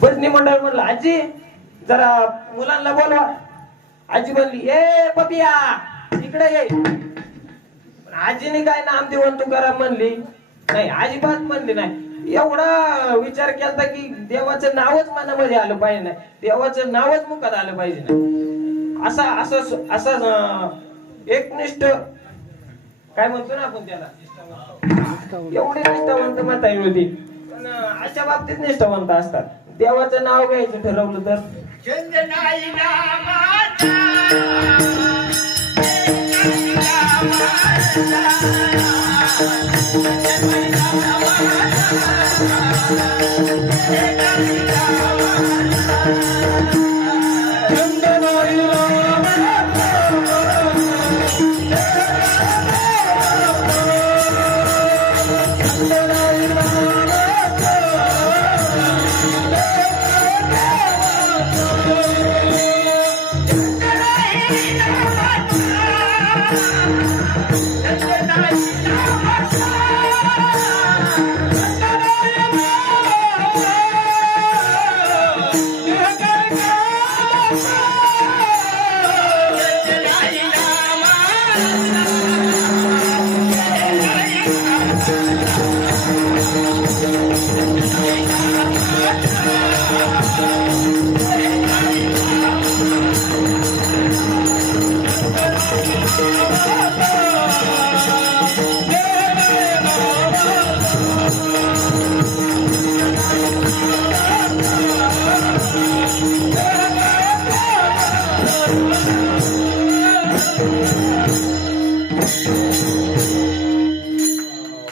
भजनी मंडळ म्हणलं आजी जरा मुलांना बोलवा. आजी म्हणली ए पपिया इकडे ये. आजीने काय नामदेवन तुकाराम म्हणली? नाही अजिबात म्हणली नाही. एवढा विचार केला की देवाचं नावच मनामध्ये आलं पाहिजे नाही. देवाचं नावच मुखात आलं पाहिजे नाही. असा असं असं एकनिष्ठ काय म्हणतो ना आपण त्याला? एवढी निष्ठावंत म्हातारी होती. पण अशा बाबतीत निष्ठावंत असतात. देवाचं नाव घ्यायचं ठरवलं तर. चंदनाई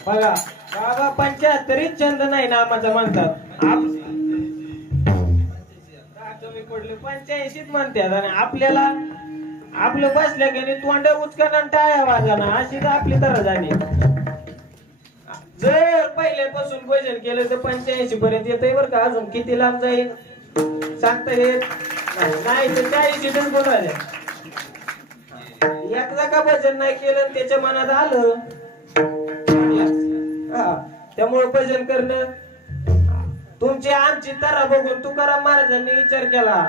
बघा बाबा पंच्याहत्तरीच छंद नाही नामाचा म्हणतात. पडले. पंच्याऐंशीच म्हणतात आणि आपल्याला आपलं बसल्या की नाही तोंड उचकन आणि टाळ्या वाजाना अशी तर आपली तर झाली. जर पहिल्यापासून भजन केलं तर पंच्याऐंशी पर्यंत येतंय बरं का. अजून किती लांब जाईल? सांगता येत नाही. तर चाळीशी बोलायला एकदा का भजन नाही केलं त्याच्या मनात आलं? हा, त्यामुळे भजन करणं तुमची आमची तरा बघून तुकाराम महाराजांनी विचार केला.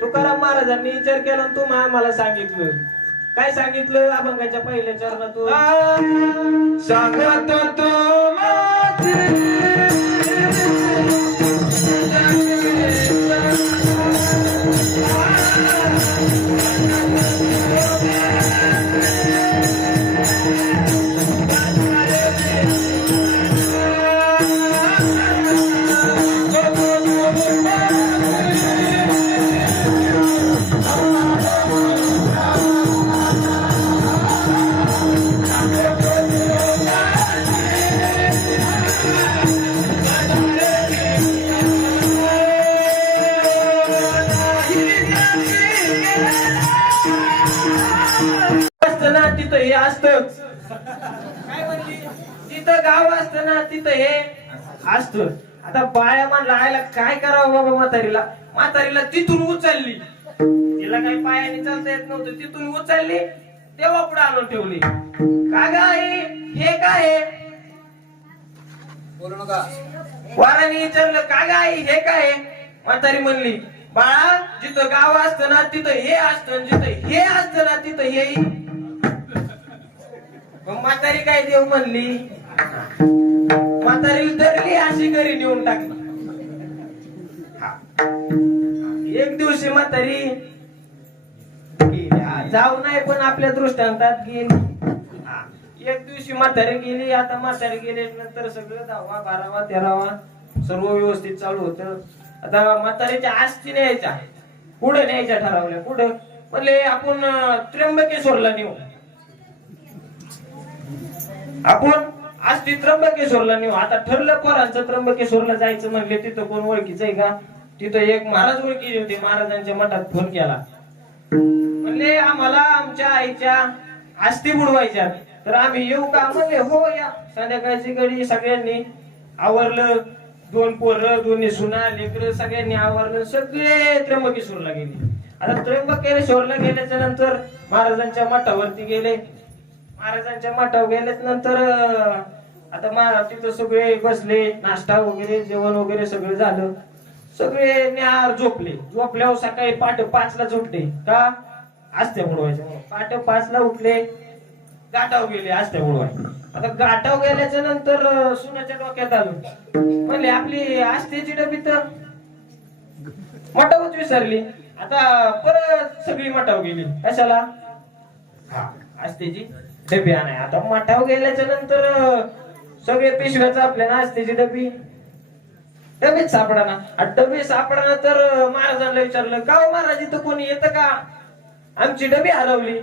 तुकाराम महाराजांनी विचार केला आणि तुम्ही आम्हाला सांगितलं. काय सांगितलं? अभंगाच्या पहिल्या चरणातून. सांगत तो असतं ना तिथं हे असतच काय म्हणली जिथं गाव असतं ना तिथं हे असत. आता बाया म्हणला आयला काय करावं बाबा म्हातारीला? म्हातारीला तिथून उचलली. तिला काही पायाने चालता येत नव्हतं. तिथून उचलली तेव्हा पुढे आणून ठेवली. का ग आई? हे काय? बोलू नका. वाराने विचारलं का ग आई? हे काय? म्हातारी म्हणली बाळा जिथं गाव असतं ना तिथं हे असतं जिथं हे असतं ना तिथं हे. मग म्हातारी काय देव म्हणली? म्हातारी धरली अशी घरी नेऊन टाकली. एक दिवशी म्हातारी जाऊ नाही पण आपल्या दृष्टांतात गेली. एक दिवशी म्हातारी गेली आता म्हातारी गेल्यानंतर सगळं दहावा बारावा तेरावा सर्व व्यवस्थित चालू होतं. आता म्हातारीच्या आस्ती न्यायच्या पुढे न्यायच्या ठरवल्या पुढे. म्हणले आपण त्र्यंबकेश्वरला नेऊ. आपण आज ती त्र्यंबकेश्वरला नेऊ. आता ठरलं पोरांचं त्र्यंबकेश्वरला जायचं म्हणले तिथं कोण ओळखीचं आहे का? तिथं एक महाराज ओळखीचे होते. महाराजांच्या मठात फोन केला. म्हणले आम्हाला आमच्या आईच्या आस्ती बुडवायच्या तर आम्ही येऊ का? म्हणले हो या. संध्याकाळची गडी सगळ्यांनी आवरलं. दोन पोरं दोन्ही सुना लेकर सगळ्यांनी आवरलं सगळे त्र्यंबकेश्वरला गेले. आता त्र्यंबकेश्वरला गेल्याच्यानंतर महाराजांच्या मठावरती गेले. महाराजांच्या मठावर गेल्याच नंतर आता महाराज तिथं सगळे बसले नाश्ता वगैरे जेवण वगैरे सगळं झालं. सगळे न्यार झोपले. झोपल्यावर सकाळी पाठ पाचला झोपले. का? असते मुळवायचे पाठ पाचला उठले. गाठावर गेले असते मुळवाय आता गाठाव गेल्याच्यानंतर सुनाच्या डोक्यात आलं. म्हणले आपली आस्थेची डबी तर मटावच विसरली. आता परत सगळी मटाव गेली. कशाला? हा आस्तेची डबी आणाय. आता मटाव गेल्याच्यानंतर सगळे पिशव्याच आपल्या ना आस्थेची डबी. डबेच सापडाना. डबी डबे सापडाना तर महाराजांना विचारलं का महाराज इथं कोणी येतं का? आमची डबी हरवली.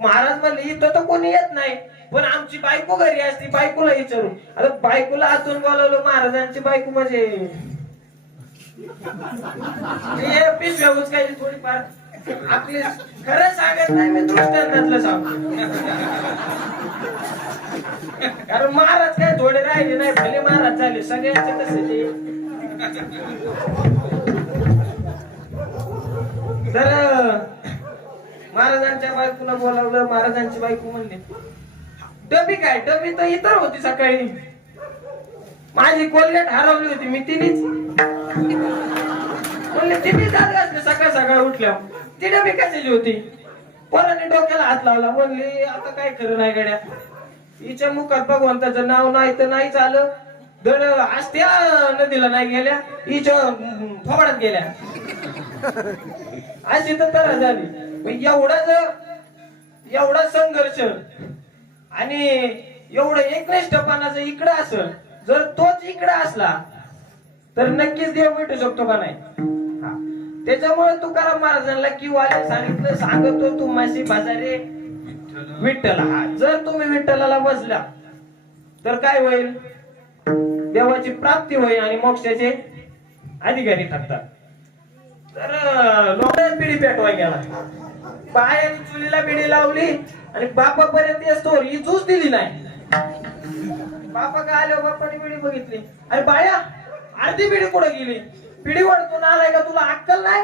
महाराज म्हणले इथं तर कोणी येत नाही. पण आमची बायको घरी असती बायकोला विचारू. आता बायकोला आतून बोलवलं महाराजांची बायको म्हणजे. पिशव्या उचकायची थोडीफार आपले खरं सांगत नाही मी दृष्टांतातलं सांगतो. कारण महाराज काय थोडे राहिले नाही भले महाराज झाले सगळ्यांचे तसे तर महाराजांच्या बायकोला बोलावलं महाराजांची बायको म्हणली डबी काय? डबी तर इतर होती सकाळी. माझी कोलगेट हरवली होती मी तिनेच. म्हणले तिने जात सकाळ सकाळ उठल्या ती डबी कशाची होती? पोराने डोक्याला हात लावला. म्हणले आता काय खरं नाही गड्या? हिच्या मुखात भगवंताचं नाव नाही तर नाही झालं दड आस्त्या नदीला नाही गेल्या हिच्या फवाड्यात गेल्या. अशी तर तरा झाली. एवढाच एवढा जर एवढा संघर्ष आणि एवढं एकनिष्ठपणा जर इकडं असल जर तोच इकडं असला तर नक्कीच देव भेटू शकतो का नाही? हा. त्याच्यामुळे तुकाराम महाराजांना किंवा सांगितलं सांगतो माशी बाजारे विठ्ठल. हा जर तुम्ही विठ्ठलाला बसला तर काय होईल? देवाची प्राप्ती होईल आणि मोक्षाचे अधिकारी ठरतात. तर लोक पिढी पेटवाय गेला. बाहेर चुलीला बिडी लावली आणि बापापर्यंत असतो ही चूच दिली नाही. बापा का आलो हो? बापाने पिढी बघितली. अरे बाया अर्धी पिढी कुठे गेली? पिढी वळतून आलाय का तुला अक्कल नाही?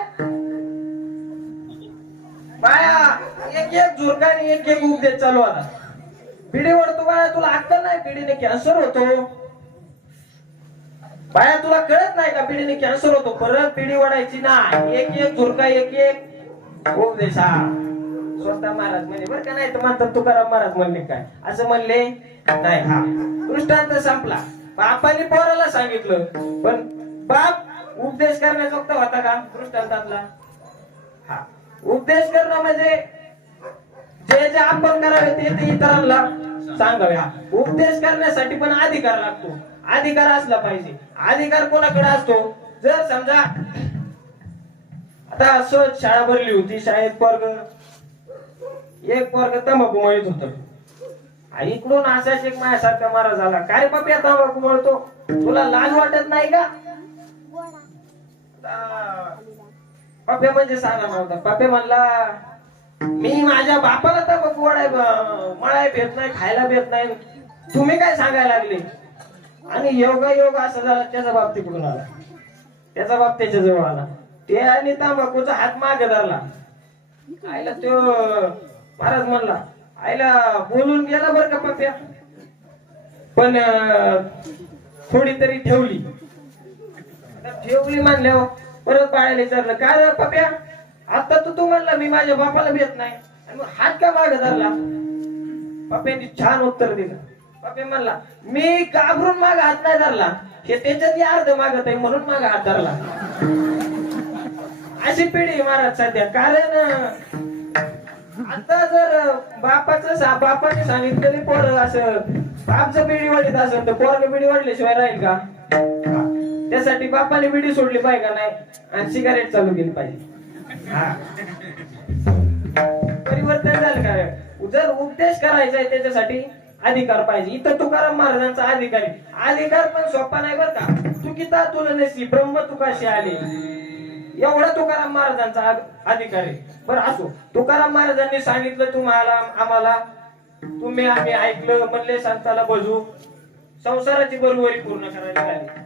बाया एक एक झुरकाने एक एक उप देत चालू आता. पिढी वाढतो बाया तुला अक्कल नाही? पिढीने कॅन्सर होतो. बाया तुला कळत नाही का पिढीने कॅन्सर होतो? परत पिढी वाढायची ना. एक एक झुरका एक एक उपदेश हा स्वतः महाराज म्हणले बरं का नाही तर म्हणतात तुकाराम महाराज म्हणले काय? असं म्हणले नाही. हा. दृष्टांत संपला. बापाने पोराला सांगितलं पण बाप उपदेश करण्याजोगता होता का? दृष्टांतातला. हा. उपदेश करणं म्हणजे जे जे आपण करावे ते ते इतरांना सांगावे. हा. उपदेश करण्यासाठी पण अधिकार लागतो. अधिकार असला पाहिजे. अधिकार कोणाकडे असतो? जर समजा आता सहज शाळा भरली होती शाळेत वर्ग एक वर्ग तंबाखू मळीत होत. इकडून असाच एक माझ्यासारखा मारा झाला. काय पप्या तंबाखू मळतो? तुला लाज वाटत नाही का? पप्या म्हणजे सांगा नव्हता पप्या म्हणला मी माझ्या बापाला तंबाखू वडाय मळाय भेट नाही खायला भेट नाही. तुम्ही काय सांगायला लागले? आणि योगा योग असं झाला त्याचा बाप तिकडून आला. त्याचा बाप त्याच्याजवळ आला. ते आणि तंबाखूचा हात मागे धरला. आईला तो महाराज म्हणला आईला बोलून गेला बर का पप्या? पण थोडी तरी ठेवली. ठेवली मानल्यावर परत बाळाला विचारलं काय पप्या? आता तू तू म्हणला मी माझ्या बापाला भेट नाही. आणि मग हात का मागे धरला? पप्यांनी छान उत्तर दिलं. पप्या म्हणला मी घाबरून माग हात नाही धरला. हे त्याच्यात अर्ध मागत आहे म्हणून माग हात धरला. अशी पिढी महाराज सध्या. कारण आता जर बापाचं बापाने सांगितलेली पोर असं बापचं पिढी वाढीत असेल तर पोरग पिढी वाढल्याशिवाय राहील का? त्यासाठी बापाने पिढी सोडली पाहिजे का नाही? आणि सिगारेट चालू केली पाहिजे. हा. परिवर्तन झालं काय जर उपदेश करायचा आहे त्याच्यासाठी अधिकार पाहिजे. इथं तुकाराम महाराजांचा अधिकार. आहे अधिकार पण सोपा नाही बरं का? चुकीता तुला नसली ब्रह्म तुकाशी आले. एवढा तुकाराम महाराजांचा अधिकारी अधिकार. आहे बरं असो. तुकाराम महाराजांनी सांगितलं तुम्हाला आम्हाला तुम्ही आम्ही ऐकलं म्हणले संताला बजू. संसाराची बरोबरी पूर्ण करायला लागली.